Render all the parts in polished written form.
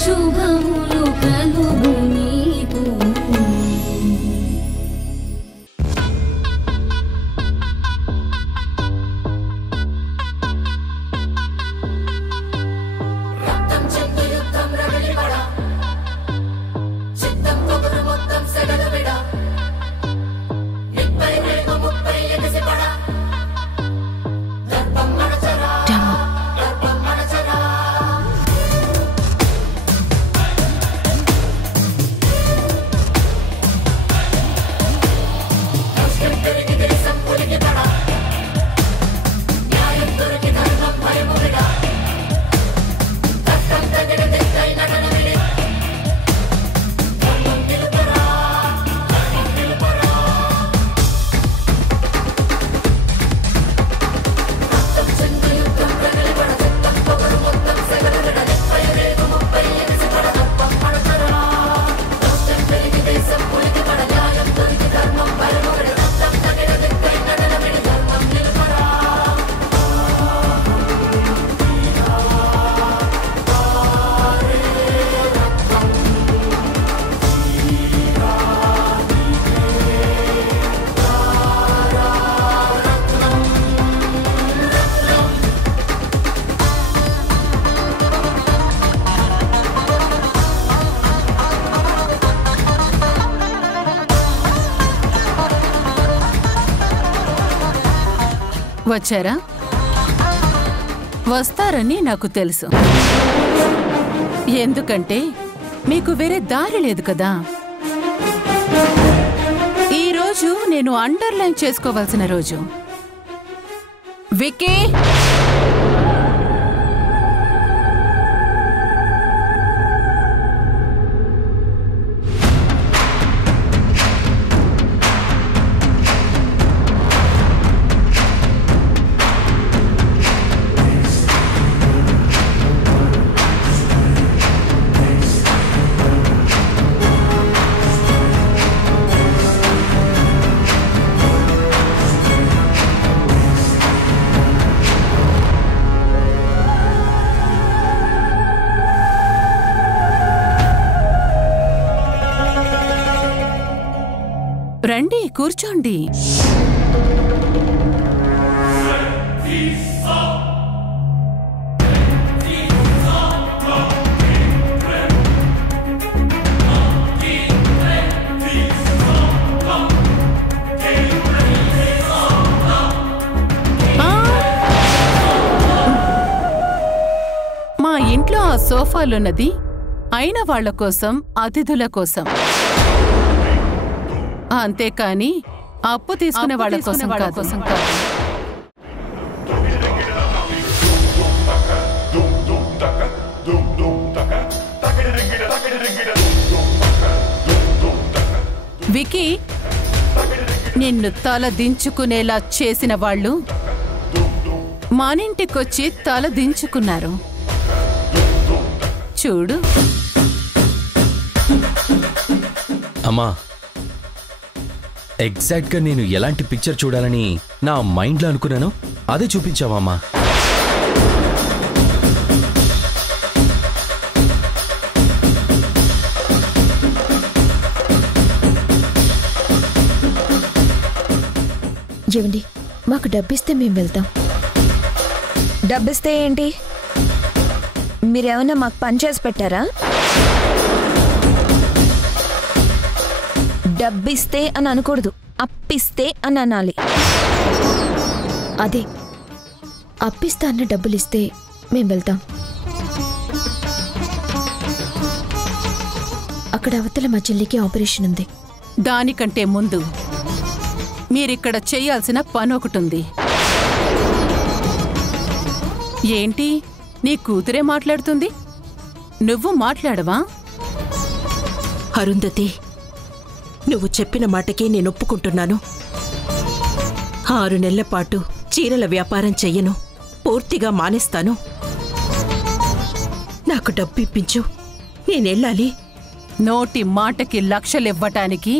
శుభములు కలుగు నీకు వచ్చారా? వస్తారని నాకు తెలుసు. ఎందుకంటే మీకు వేరే దారి లేదు కదా. ఈరోజు నేను అండర్లైన్ చేసుకోవాల్సిన రోజు. విక్కీ, రండి, కూర్చోండి. మా ఇంట్లో ఆ సోఫాలున్నది అయిన వాళ్ల కోసం, అతిథుల కోసం. అంతేకాని అప్పు తీసుకునే వాళ్ళ కోసం కాదు. విక్కీ, నిన్ను తల దించుకునేలా చేసిన వాళ్ళు మానింటికొచ్చి తల దించుకున్నారు. చూడు. అమ్మా, ఎగ్జాక్ట్గా నేను ఎలాంటి పిక్చర్ చూడాలని నా మైండ్లో అనుకున్నాను, అదే చూపించావమ్మా. ఏమండి, మాకు డబ్బిస్తే మేము వెళ్తాం. డబ్బిస్తే ఏంటి? మీరేమన్నా మాకు పని చేసి పెట్టారా? డబ్బిస్తే అని అనకూడదు, అప్పిస్తే అని అనాలి. అదే, అప్పిస్తా అన్న డబ్బులిస్తే మేము వెళ్తాం. అక్కడ అవతల మా చెల్లికి ఆపరేషన్ ఉంది. దానికంటే ముందు మీరిక్కడ చేయాల్సిన పని ఒకటుంది. ఏంటి, నీ కూతురే మాట్లాడుతుంది, నువ్వు మాట్లాడవా? అరుంధతి, నువ్వు చెప్పిన మాటకి నేను ఒప్పుకుంటున్నాను. 6 నెలల పాటు చీరల వ్యాపారం చెయ్యను, పూర్తిగా మానేస్తాను. నాకు డబ్బు ఇప్పించు, నేనెళ్ళాలి. నోటి మాటకి లక్షలివ్వటానికి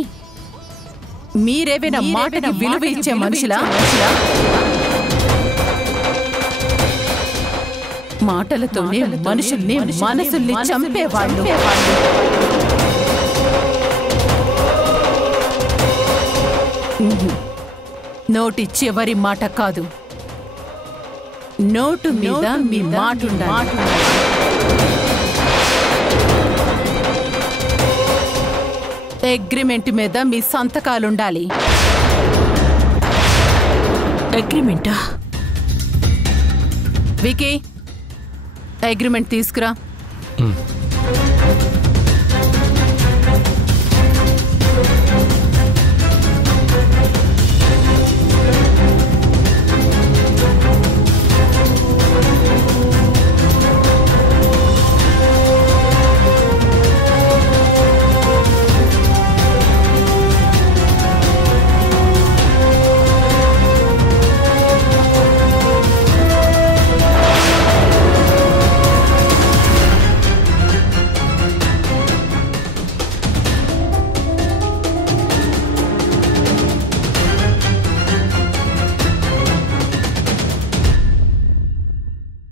మీరేవైనా మాటకి విలువ ఇచ్చే మనుషులా? మాటలతోనే మనుషుల్ని మనసుల్ని చంపేవాళ్ళు. నోటి చివరి మాట కాదు, నోటు మీద మీ మాట ఉండాలి. అగ్రిమెంట్ మీద మీ సంతకాలుండాలి. అగ్రిమెంటా? వికీ, అగ్రిమెంట్ తీసుకురా.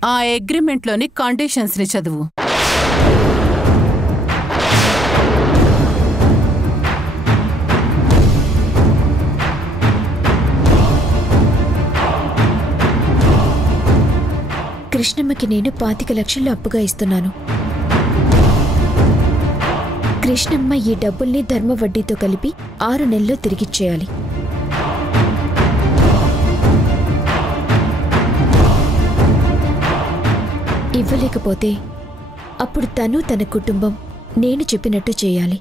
ఆ అగ్రిమెంట్లోని కండిషన్స్ని చదువు. కృష్ణమ్మకి నేను 25 లక్షలు అప్పుగా ఇస్తున్నాను. కృష్ణమ్మ ఈ డబ్బుల్ని ధర్మ వడ్డీతో కలిపి 6 నెలల్లో తిరిగిచ్చేయాలి. ఇవ్వలేకపోతే అప్పుడు తను తన కుటుంబం నేను చెప్పినట్టు చేయాలి.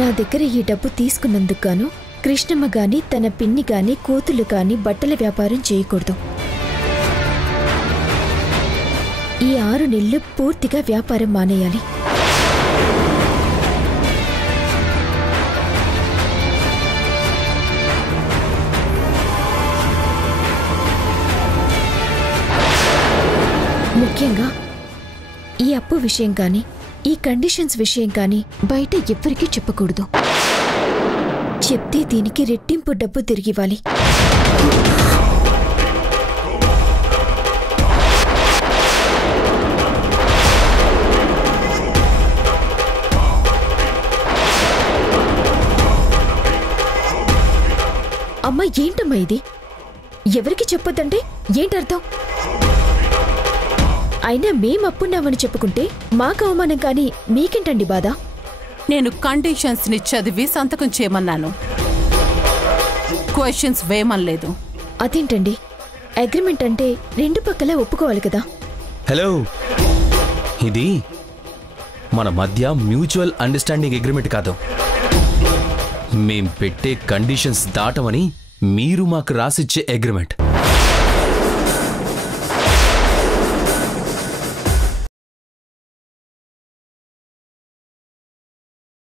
నా దగ్గర ఈ డబ్బు తీసుకున్నందుకు గాను కృష్ణమ్మ గాని తన పిన్ని గాని కూతుళ్ళు గాని బట్టల వ్యాపారం చేయకూడదు. ఈ 6 నెలలు పూర్తిగా వ్యాపారం మానేయాలి. ముఖ్యంగా ఈ అప్పు విషయం కానీ ఈ కండిషన్స్ విషయం కానీ బయట ఎవ్వరికీ చెప్పకూడదు. చెప్తే దీనికి రెట్టింపు డబ్బు తిరిగివ్వాలి. అమ్మా, ఏంటమ్మా ఇది? ఎవరికి చెప్పొద్దంటే ఏంటర్థం? అయినా మేం అప్పున్నామని చెప్పుకుంటే మాకు అవమానం కానీ మీకేంటండి బాధ? నేను కండిషన్స్ని చదివి సంతకం చేయమన్నాను, క్వశ్చన్స్ వేయమనలేదు. అదేంటండి, అగ్రిమెంట్ అంటే 2 పక్కలా ఒప్పుకోవాలి కదా. హలో, ఇది మన మధ్య మ్యూచువల్ అండర్స్టాండింగ్ అగ్రిమెంట్ కాదు. మేం పెట్టే కండిషన్స్ దాటమని మీరు మాకు రాసిచ్చే అగ్రిమెంట్.